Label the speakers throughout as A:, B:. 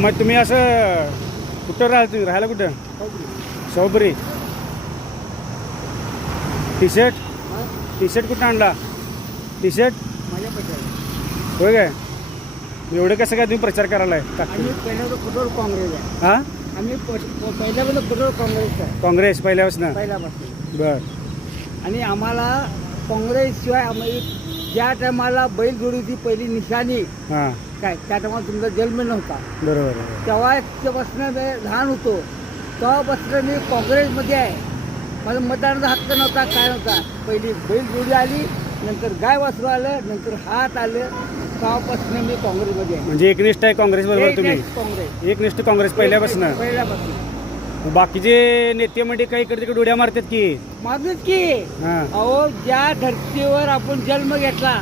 A: मग तुम्ही असं कुठं राहत तुम्ही? राहायला कुठं? सौबरी टी शर्ट टी शर्ट कुठं आणला? टी शर्ट होय काय? एवढं कसं काय तुम्ही प्रचार करायला
B: फुटबॉल काँग्रेस आहे.
A: हां?
B: आम्ही पहिल्यापासून फुटबॉल काँग्रेस आहे
A: काँग्रेस पहिल्यापासून.
B: पहिल्यापासून.
A: बरं.
B: आणि आम्हाला काँग्रेसशिवाय आम्ही ज्या टायमाला बैलजोडीची पहिली निशाणी
A: हां.
B: काय त्या टायमाला तुमचा जन्म नव्हता.
A: बरोबर बरोबर.
B: तेव्हापासून मी लहान होतो. तेव्हापासून मी काँग्रेसमध्ये आहे. माझा मतदानाचा हक्क नव्हता काय नव्हता. पहिली बैलजोडी आली नंतर गाय वासरू आलं नंतर हात आलं. तेव्हापासून मी काँग्रेसमध्ये आहे.
A: म्हणजे एकनिष्ठ आहे काँग्रेस बरोबर तुम्ही?
B: काँग्रेस.
A: एकनिष्ठ काँग्रेस पहिल्यापासून?
B: पहिल्यापासून.
A: बाकीचे नेते म्हणजे काही इकडे तिकडे उड्या मारतात की.
B: माझंच की.
A: हां.
B: अहो ज्या धर्तीवर आपण जन्म घेतला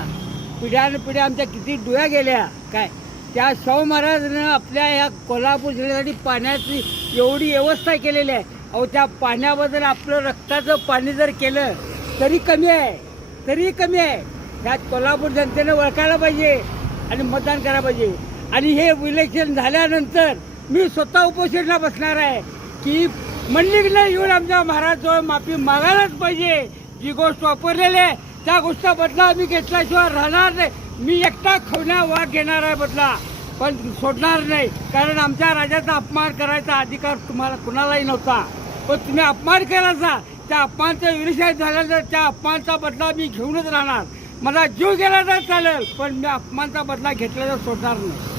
B: पिढ्यान पिढ्या आमच्या किती डोळ्या गेल्या. काय? त्या शाहू महाराजांनं आपल्या ह्या कोल्हापूर जिल्ह्यासाठी पाण्याची एवढी व्यवस्था केलेली आहे. अहो त्या पाण्याबद्दल आपलं रक्ताचं पाणी जर केलं तरी कमी आहे. तरी कमी आहे. ह्या कोल्हापूर जनतेने ओळखायला पाहिजे आणि मतदान करायला पाहिजे. आणि हे इलेक्शन झाल्यानंतर मी स्वतः उपोषणला बसणार आहे. की मंडळीला येऊन आमच्या महाराजजवळ माफी मागायलाच पाहिजे. जी गोष्ट वापरलेली आहे त्या गोष्टीचा बदला आम्ही घेतल्याशिवाय राहणार नाही. मी एकटा खवण्या वाघ घेणार आहे बदला. पण सोडणार नाही. कारण आमच्या राजाचा अपमान करायचा अधिकार तुम्हाला कुणालाही नव्हता. पण तुम्ही अपमान केलाचा त्या अपमानचा विषय झाल्यानंतर त्या अपमानचा बदला मी घेऊनच राहणार. मला जीव गेला तर चालेल पण मी अपमानचा बदला घेतल्याचा सोडणार नाही.